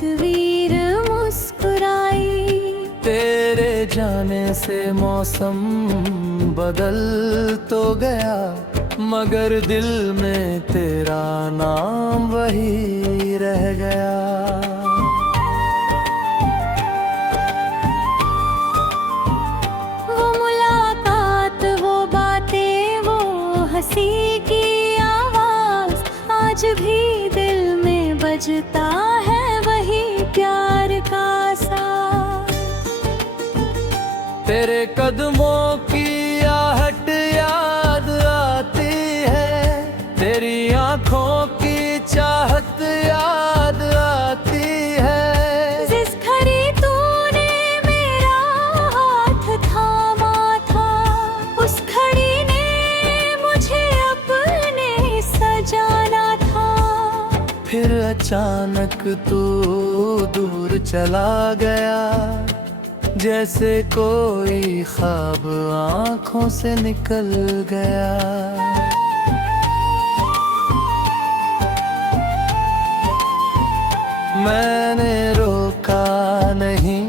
तस्वीर मुस्कुराई। तेरे जाने से मौसम बदल तो गया, मगर दिल में तेरा नाम वही रह गया। वो मुलाकात, वो बातें, वो हंसी की आवाज, आज भी दिल में बजता है वही प्यार का साज। तेरे कदमों की आहट याद आती है, तेरी आंखों की चाहत याद आती है। जिस घड़ी तूने मेरा हाथ थामा था, उस घड़ी ने मुझे अपने सजाना था। फिर अचानक तू दूर चला गया, जैसे कोई ख्वाब आंखों से निकल गया। मैंने रोका नहीं,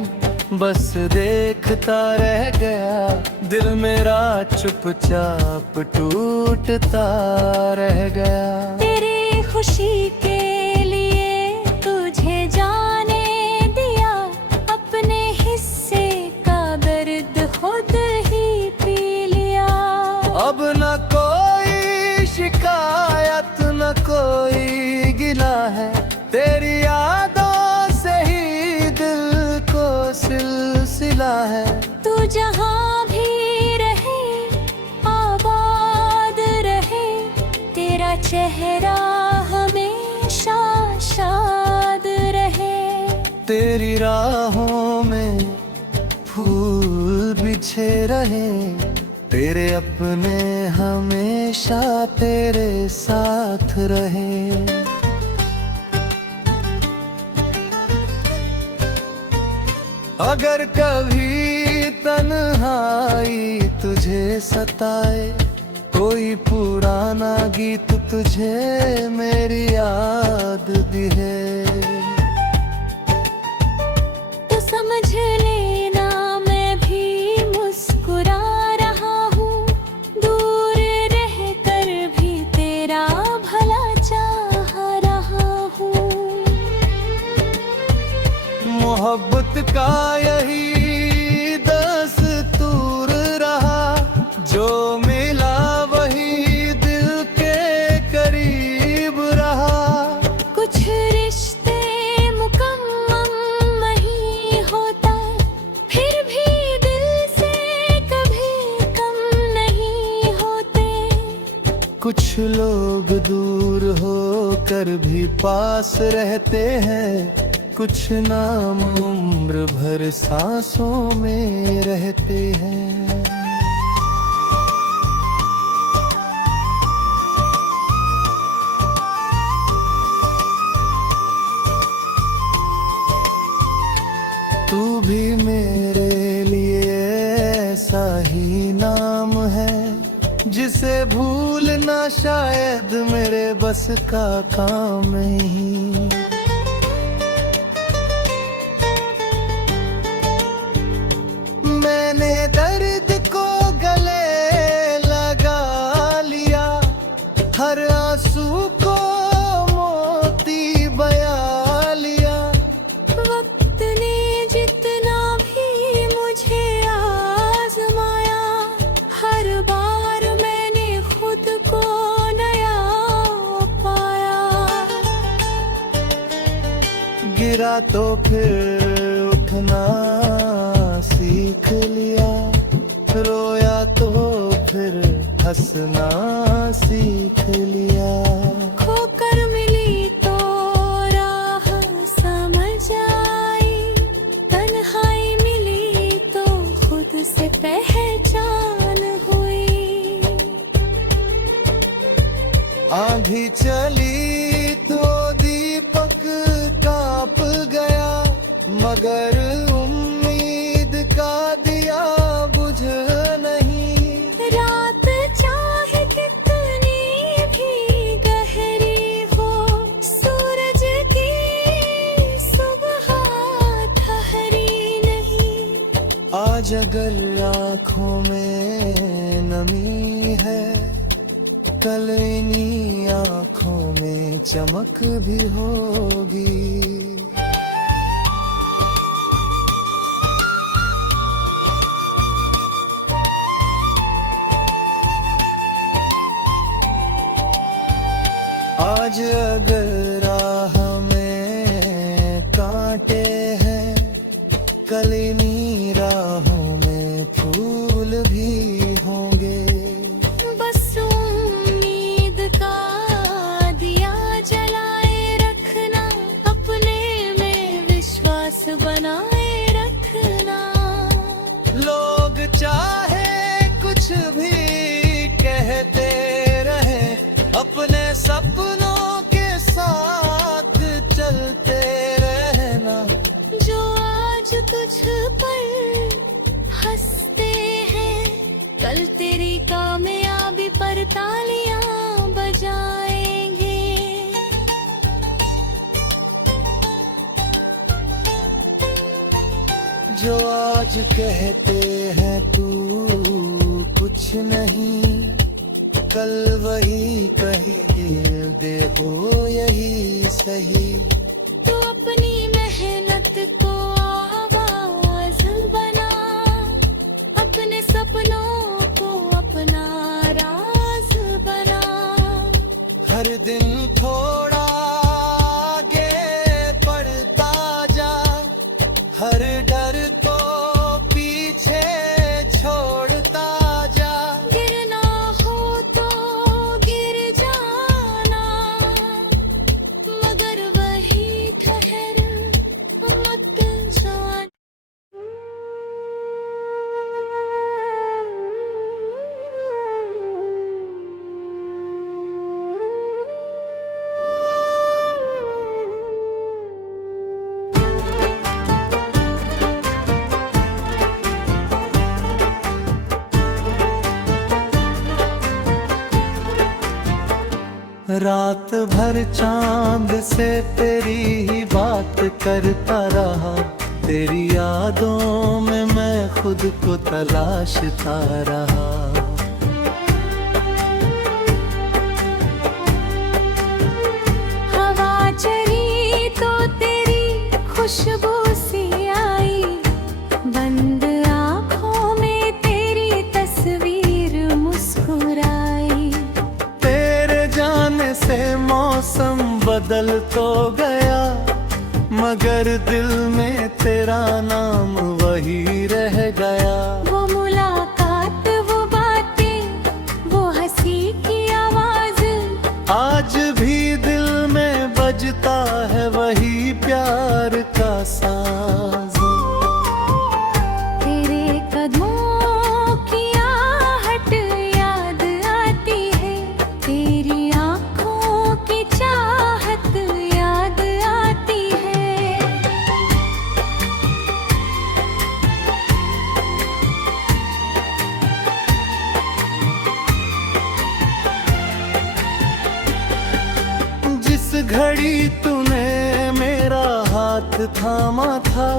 बस देखता रह गया, दिल मेरा चुपचाप टूटता रह गया। तेरी खुशी के लिए तुझे जाने दिया, अपने हिस्से का दर्द खुद ही पी लिया। अब न कोई शिकायत, न कोई गिला है, तेरी यादों से ही दिल को सिलसिला है। तू जहाँ भी रहे आबाद रहे, तेरा चेहरा हमेशा शाद रहे। तेरी राहों में फूल बिछे रहे, तेरे अपने हमेशा तेरे साथ रहे। अगर कभी तन्हाई तुझे सताए, कोई पुराना गीत तुझे मेरी याद दिहे, तो समझ लेना मैं भी मुस्कुरा रहा हूँ, दूर रह कर भी तेरा भला चाह रहा हूँ। मोहब्बत का यही दस्तूर रहा, जो मिला वही दिल के करीब रहा। कुछ रिश्ते मुकम्मल नहीं होता, फिर भी दिल से कभी कम नहीं होते। कुछ लोग दूर होकर भी पास रहते हैं, कुछ नाम उम्र भर सांसों में रहते हैं। तू भी मेरे लिए ऐसा ही नाम है, जिसे भूलना शायद मेरे बस का काम नहीं। मैंने दर्द को गले लगा लिया, हर आंसू को मोती बया लिया। वक्त ने जितना भी मुझे आजमाया, हर बार मैंने खुद को नया पाया। गिरा तो फिर उठना सीख लिया, रोया तो फिर हंसना सीख लिया। खोकर मिली तो राह समझ आई, तन्हाई मिली तो खुद से पहचान हुई। आंधी चली तो दीपक कांप गया, मगर उम्मीद का दिया बुझ नहीं। रात चाहे कितनी भी गहरी हो, सूरज की सुबह आज अगर आँखों में नमी है, कल इन्हीं आँखों में चमक भी होगी। आज अगर राह में कांटे हैं, कल इन्हीं राहों में फूल भी होंगे। बस उम्मीद का दिया जलाए रखना, अपने में विश्वास बनाए रखना। लोग चाहे कुछ भी कहते रहे, अपने सपनों के साथ चलते रहना। जो आज तुझ पर हंसते हैं, कल तेरी कामयाबी पर तालियां बजाएंगे। जो आज कहते हैं तू कुछ नहीं, कल वही कहेंगे देखो यही सही। तू अपनी मेहनत को आवाज बना, अपने सपनों को अपना राज बना। हर दिन थोड़ा आगे बढ़ता जा, हर डर को पीछे छोड़ता जा। गिरना हो तो गिर जाना, मगर वही ठहर मत जाना। रात भर चांद से तेरी ही बात करता रहा, तेरी यादों में मैं खुद को तलाशता रहा। हवा चली तो तेरी खुशबू सी आई, बंद आँखों में तेरी तस्वीर मुस्कुराई। तेरे जाने से मौसम बदल तो गया, मगर दिल में तेरा नाम वही रह गया। वो मुलाकात, वो बातें, वो हंसी की आवाज, आज भी दिल में बजता है वही प्यार का साज। तेरे कदमों की आहट याद आती है, तेरी आँखों की चाहत याद आती है। जिस घड़ी तूने मेरा हाथ थामा था,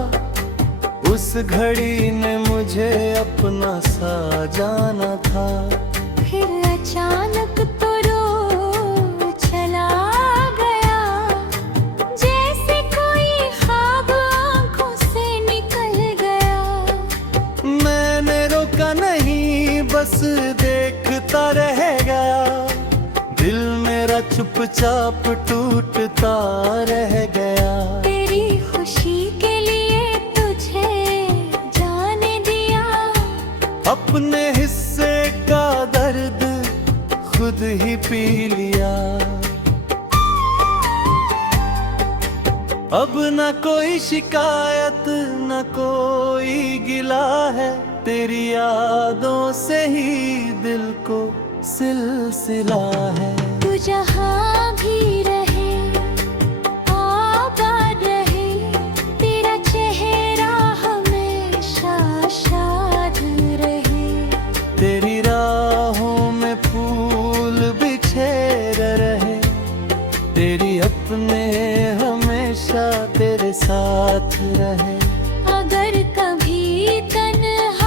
उस घड़ी ने मुझे अपना सा जाना था। फिर अचानक तो रो चला गया, जैसे कोई ख्वाब आँखों से निकल गया। मैंने रोका नहीं, बस देखता रह गया। दिल मेरा चुपचाप टूटता रह गया। तेरी खुशी के लिए तुझे जाने दिया, अपने हिस्से का दर्द खुद ही पी लिया। अब न कोई शिकायत न कोई गिला है, तेरी यादों से ही दिल को सिलसिला है। तू जहाँ भी रहे आबाद रहे, तेरा चेहरा हमेशा शाद रहे। तेरी राहों में फूल बिछे रहे, तेरी अपने हमेशा तेरे साथ रहे। अगर कभी तन्हा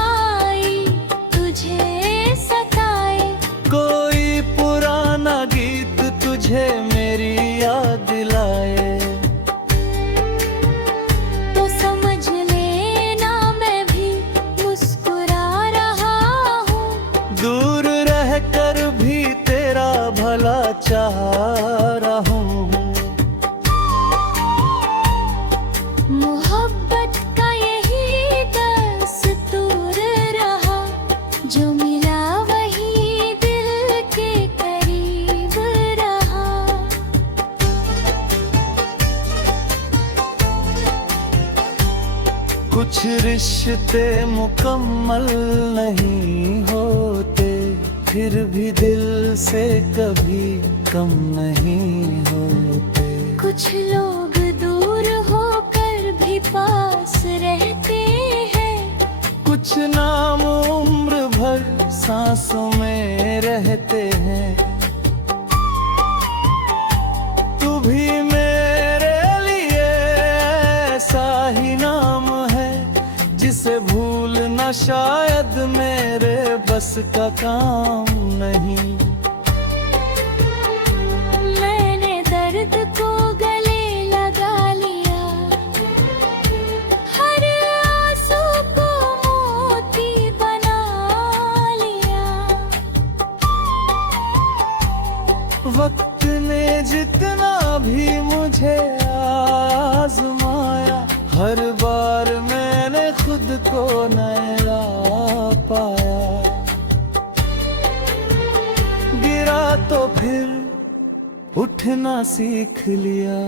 कुछ रिश्ते मुकम्मल नहीं होते, फिर भी दिल से कभी कम नहीं होते। कुछ लोग दूर होकर भी पास रहते हैं, कुछ नाम उम्र भर सांसों में रहते हैं। तू भी मेरे लिए ऐसा ही नाम है, जिसे भूलना शायद मेरे बस का काम नहीं। मैंने दर्द को गले लगा लिया, हर आंसू को मोती बना लिया। वक्त ने जितना भी मुझे आजमाया, हर बार मैंने खुद को नया पाया। गिरा तो फिर उठना सीख लिया,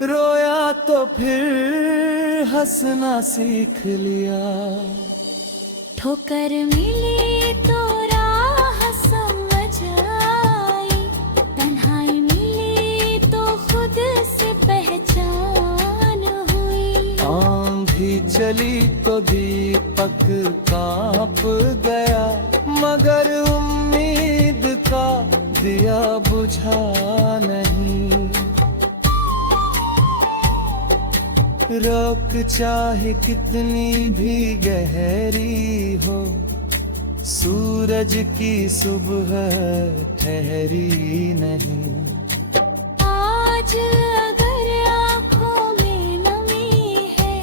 रोया तो फिर हंसना सीख लिया। ठोकर मिली तो राह समझ आई, तन्हाई मिली तो खुद से पहचान हुई। आंधी चली तो दीपक कांप गया, मगर उम्मीद का दिया बुझा नहीं। रोक चाहे कितनी भी गहरी हो, सूरज की सुबह ठहरी नहीं। आज अगर आँखों में नमी है,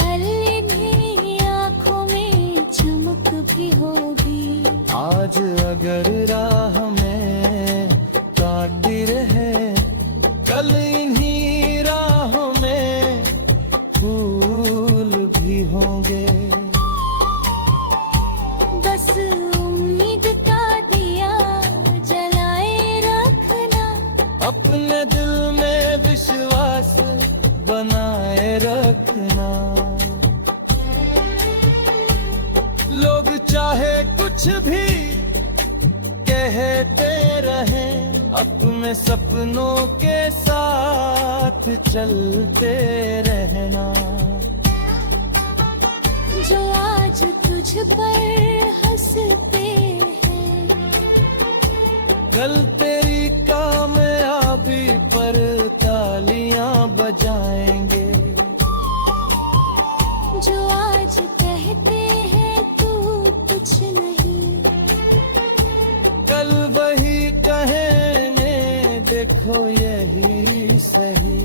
कल इन्हीं आँखों में चमक भी होगी। आज अगर राह में काटी रहे, कल इन्हीं राहों में फूल भी होंगे। बस उम्मीद का दिया जलाए रखना, अपने दिल में विश्वास बनाए रखना। लोग चाहे कुछ भी कहते रहें, अपने सपनों के साथ चलते रहना। जो आज तुझ पर हंसते हैं, कल तेरी कामयाबी पर तालियां बजाएंगे। जो आज कहते हैं तू कुछ नहीं, कल वही कहेंगे देखो यही सही।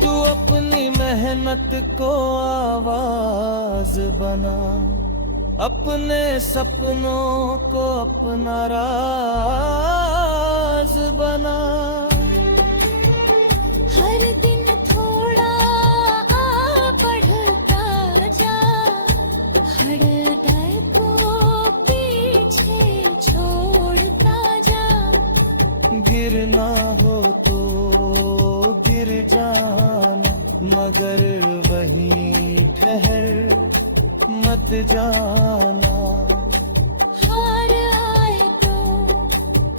तू अपनी मेहनत को आवाज बना, अपने सपनों को अपना राज बना। हर दिन थोड़ा बढ़ता जा, हर डर को पीछे छोड़ता जा। गिरना हो तो गिर जाना, मगर वहीं ठहर मत जाना। हार आए तो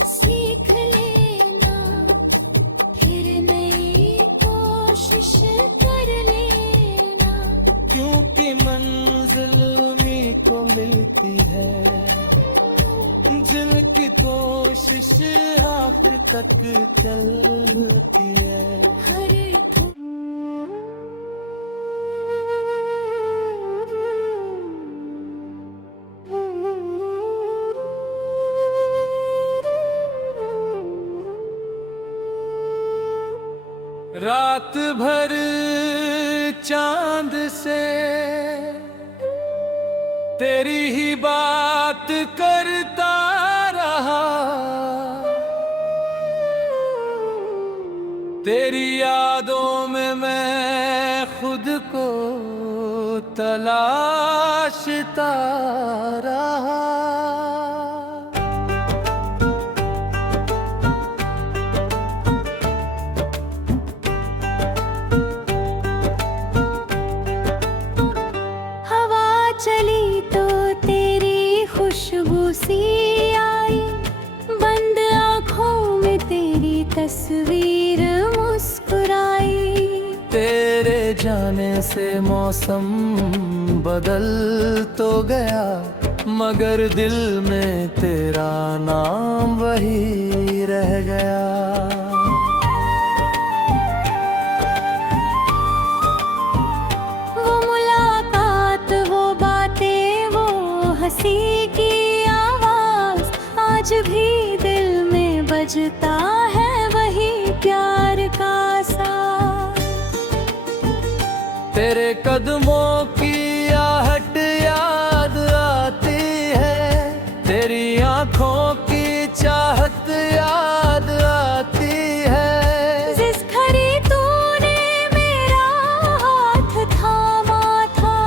सीख लेना, फिर नई कोशिश कर लेना। क्योंकि मंजिल उन्हीं को मिलती है, जिनकी कोशिश आखिर तक चलती है। हर रात भर चांद से तेरी ही बात करता रहा, तेरी यादों में मैं खुद को तलाशता रहा। जाने से मौसम बदल तो गया, मगर दिल में तेरा नाम वही रह गया। वो मुलाकात, वो बातें, वो हंसी की आवाज, आज भी दिल में बजता है वही प्यार का साज। तेरे कदमों की आहट याद आती है, तेरी आंखों की चाहत याद आती है। जिस घड़ी तूने मेरा हाथ थामा था,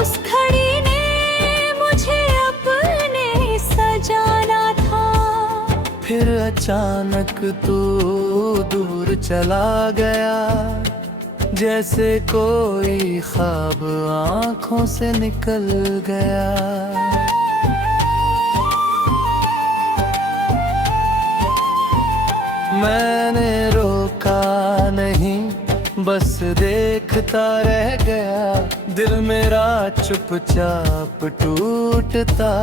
उस घड़ी ने मुझे अपने सजाना था। फिर अचानक तू दूर चला गया, जैसे कोई ख्वाब आंखों से निकल गया। मैंने रोका नहीं, बस देखता रह गया, दिल मेरा चुपचाप टूटता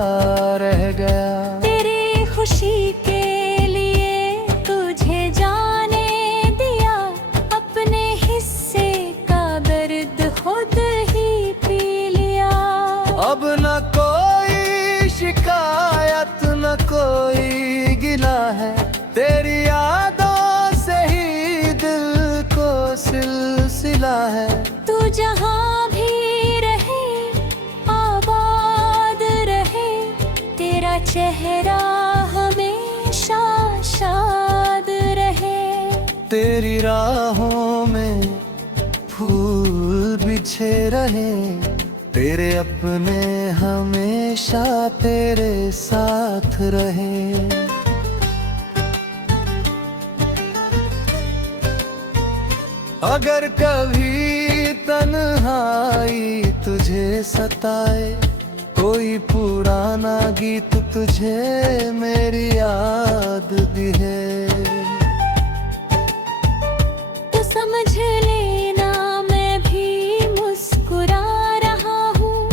रह गया। तेरी खुशी के लिए तुझे जाने दिया, अपने हिस्से का दर्द खुद ही पी लिया। अब न कोई शिकायत, न कोई गिला है, तेरी यादों से ही दिल को सिलसिला है। तू जहाँ भी रहे आबाद रहे, तेरा चेहरा हमेशा शाद रहे। तेरी राहों में फूल बिछे रहे, तेरे अपने हमेशा तेरे साथ रहे। अगर कभी तन्हाई तुझे सताए, कोई पुराना गीत तुझे मेरी याद दिहे, तो समझ लेना मैं भी मुस्कुरा रहा हूँ,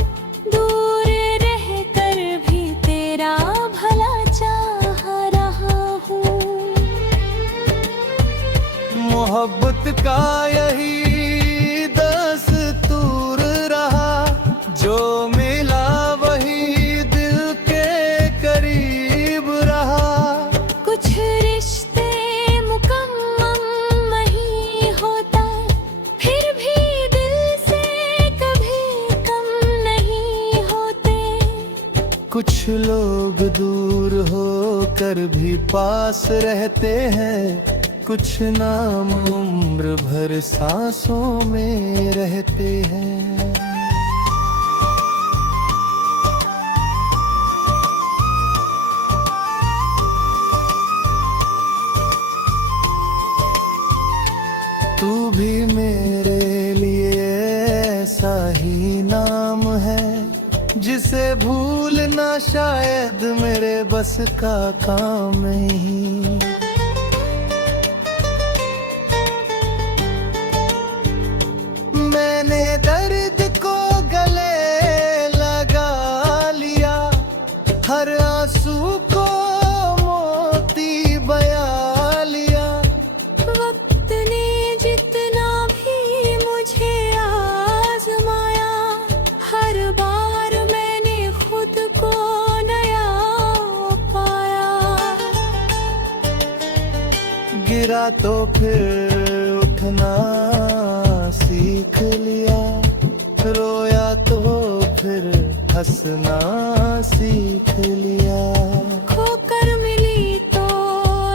दूर रह कर भी तेरा भला चाह रहा हूँ। मोहब्बत का यही दस्तूर रहा, जो मिला वही दिल के करीब रहा। कुछ रिश्ते मुकम्मल नहीं होता, फिर भी दिल से कभी कम नहीं होते। कुछ लोग दूर होकर भी पास रहते हैं, कुछ नाम उम्र भर सांसों में रहते हैं। तू भी मेरे लिए ऐसा ही नाम है, जिसे भूलना शायद मेरे बस का काम नहीं। मैंने दर्द को गले लगा लिया, हर आंसू को मोती बया लिया। वक्त ने जितना भी मुझे आजमाया, हर बार मैंने खुद को नया पाया। गिरा तो फिर उठना सीख लिया, रोया तो फिर हंसना सीख लिया। खोकर मिली तो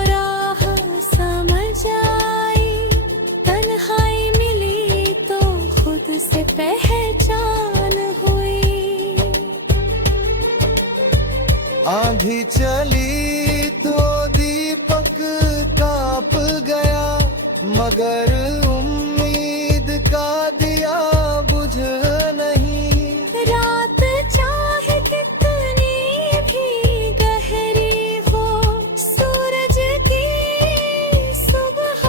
राह समझ आई, तन्हाई मिली तो खुद से पहचान हुई। आंधी चली तो दीपक कांप गया, मगर उम्मीद का दिया बुझ नहीं। रात चाहे कितनी भी गहरी हो, सूरज की सुबह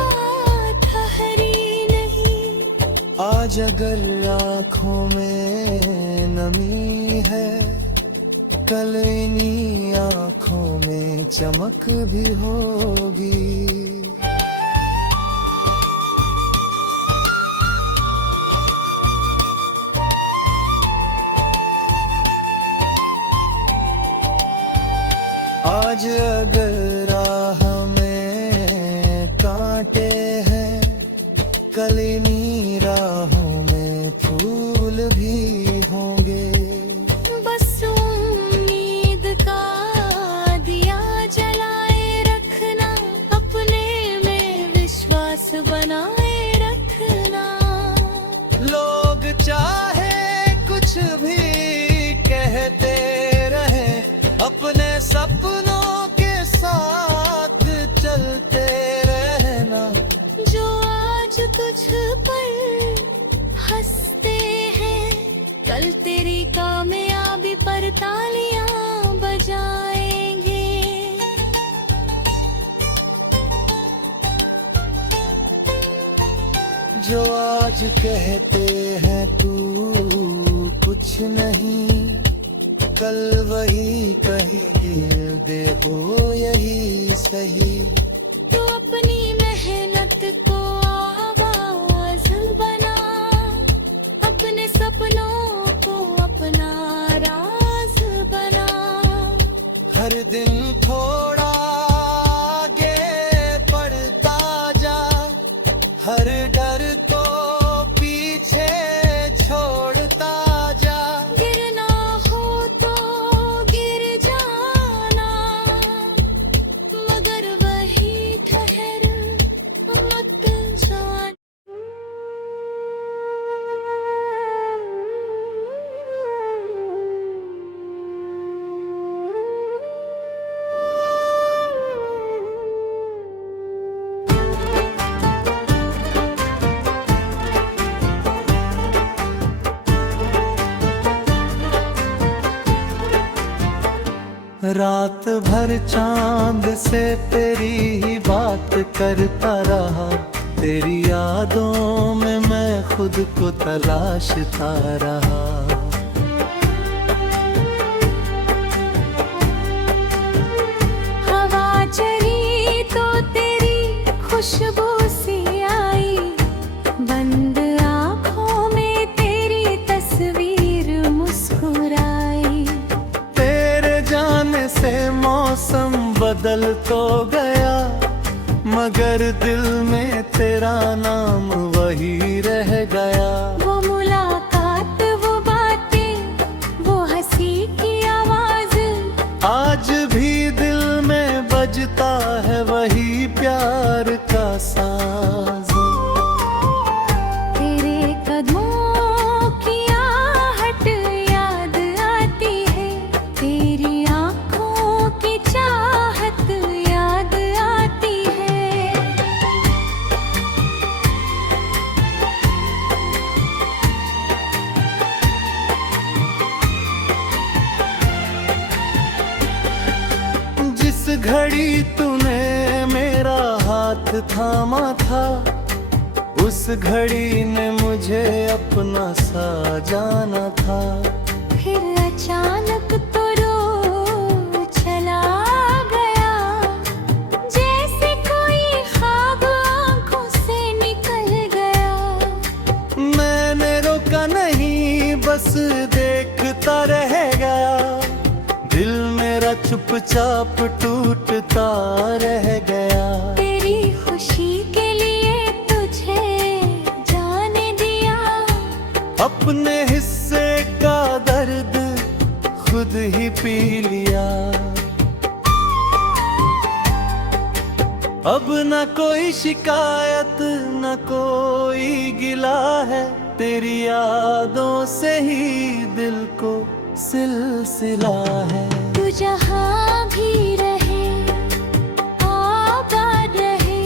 ठहरी नहीं। आज आज अगर आँखों में नमी है, कल इन्हीं आँखों में चमक भी होगी। आज अगर राह में कांटे हैं, कल इन्हीं राहों में फूल भी होंगे। बस उम्मीद का दिया जलाए रखना, अपने में विश्वास बनाए रखना। लोग चाहे कुछ भी कहते रहे, अपने सपनों के साथ चलते रहना। जो आज तुझ पर हंसते हैं, कल तेरी कामयाबी पर तालियां बजाएंगे। जो आज कहते हैं तू कुछ नहीं, कल वही कहेंगे देखो यही सही। तू अपनी मेहनत को आवाज बना, अपने सपनों को अपना राज बना। हर दिन थोड़ा आगे बढ़ता जा, हर डर को पीछे छोड़ता जा। गिरना हो तो गिर जाना, मगर वही ठहर मत जाना। रात भर चांद से तेरी ही बात करता रहा, तेरी यादों में मैं खुद को तलाशता रहा। हवा चली तो तेरी खुशबू सी आई, बंद आँखों में तेरी तस्वीर मुस्कुराई। तेरे जाने से मौसम बदल तो गया, मगर दिल में तेरा नाम वही रह गया। वो मुलाकात, वो बातें, वो हंसी की आवाज, आज भी दिल में बजता है वही प्यार का साज। तेरे कदमों की आहट याद आती है, तेरी आँखों की चाहत याद आती है। जिस घड़ी तूने मेरा हाथ थामा था, उस घड़ी ने मुझे अपना सा जाना था। फिर अचानक तो रो चला गया, जैसे कोई ख्वाब आँखों से निकल गया। मैंने रोका नहीं, बस देखता रह गया। दिल मेरा चुपचाप टूटता रह गया। तेरी खुशी के लिए तुझे जाने दिया, अपने हिस्से का दर्द खुद ही पी लिया। अब न कोई शिकायत न कोई गिला है, तेरी यादों से ही दिल को सिलसिला है। तू जहाँ भी रहे आबाद रहे,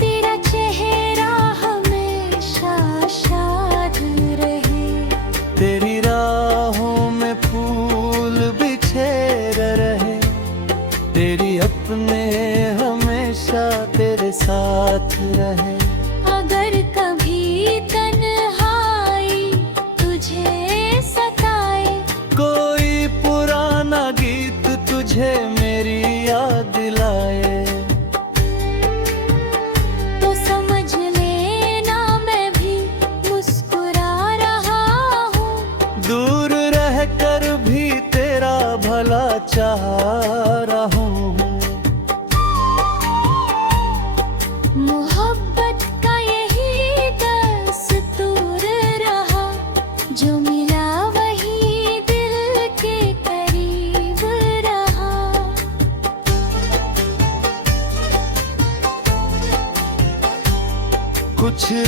तेरा चेहरा हमेशा शाद रहे। तेरी राहों में फूल बिछे रहे, तेरी अपने हमेशा तेरे साथ रहे। अगर कभी तन्हा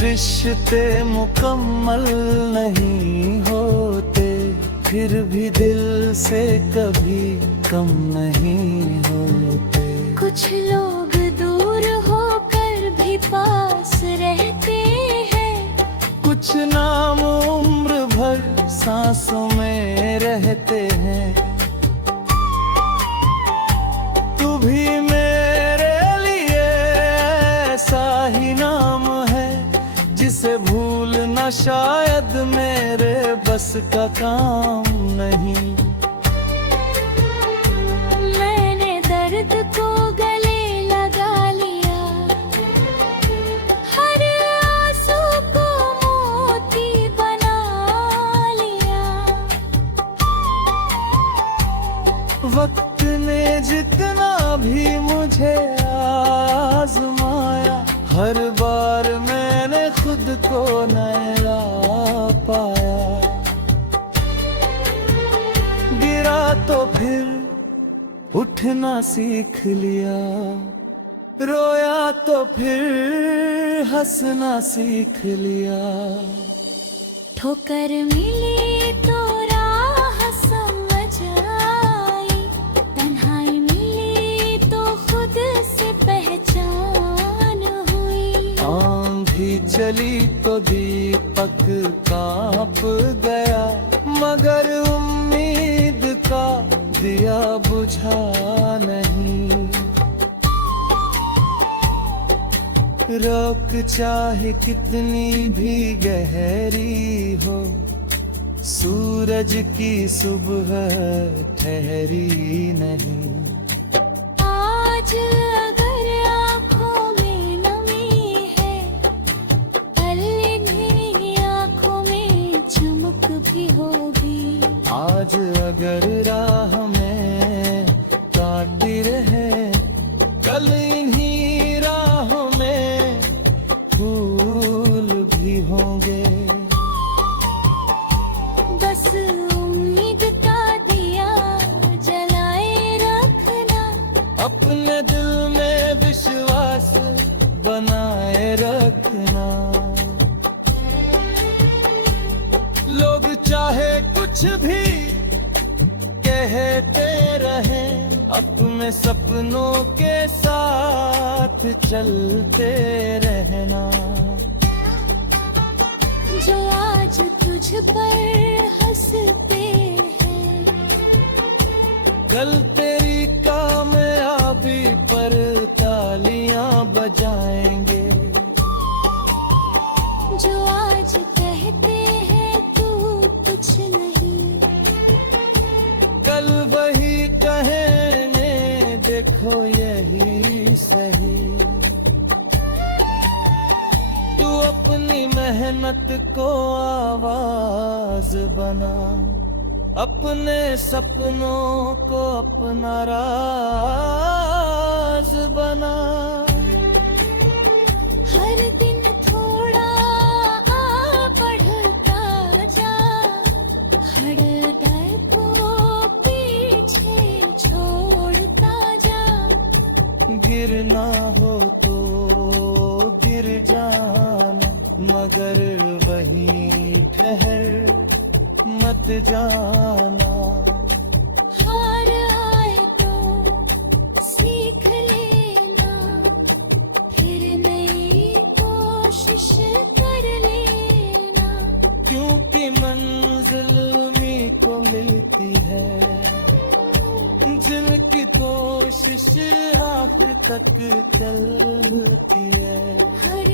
रिश्ते मुकम्मल नहीं होते, फिर भी दिल से कभी कम नहीं होते। कुछ लोग दूर होकर भी पास रहते हैं, कुछ नाम उम्र भर सांसों में रहते हैं। तू भी मेरे लिए ऐसा ही नाम है, जिसे भूलना शायद मेरे बस का काम नहीं। मैंने दर्द को गले लगा लिया, हर आंसू को मोती बना लिया। वक्त ने जितना भी मुझे आजमाया, हर बार मैंने खुद को नया पाया। गिरा तो फिर उठना सीख लिया, रोया तो फिर हंसना सीख लिया। ठोकर मिली तो राह समझ आई, तन्हाई मिली तो खुद से पहचान हुई। आंधी चली तो दीपक कांप गया, मगर उम्मीद का दिया बुझा नहीं। रोक चाहे कितनी भी गहरी हो, सूरज की सुबह ठहरी नहीं। आज अगर आँखों में नमी है, कल इन्हीं आँखों में चमक भी होगी। आज अगर राह में कांटे रहे, कल इन्हीं राहों में फूल भी होंगे। बस उम्मीद का दिया जलाए रखना, अपने दिल में विश्वास बनाए रखना। लोग चाहे कुछ भी कहते रहे, अपने सपनों के साथ चलते रहना। जो आज तुझ पर हंसते हैं, कल तेरी कामयाबी पर तालियां बजाएंगे। जो आज कहते हैं तू कुछ नहीं, कल वही कहेंगे देखो यही सही। तू अपनी मेहनत को आवाज बना, अपने सपनों को अपना राज बना। हर दिन थोड़ा बढ़ता जा, हर डर को पीछे छोड़ता जा। गिरना हो तो गिर जाना, मगर वहीं ठहर मत जाना। हार आए तो सीख लेना, फिर नई कोशिश कर लेना। क्योंकि मंजिल उन्हीं को मिलती है, जिनकी कोशिश आखिर तक चलती है। हर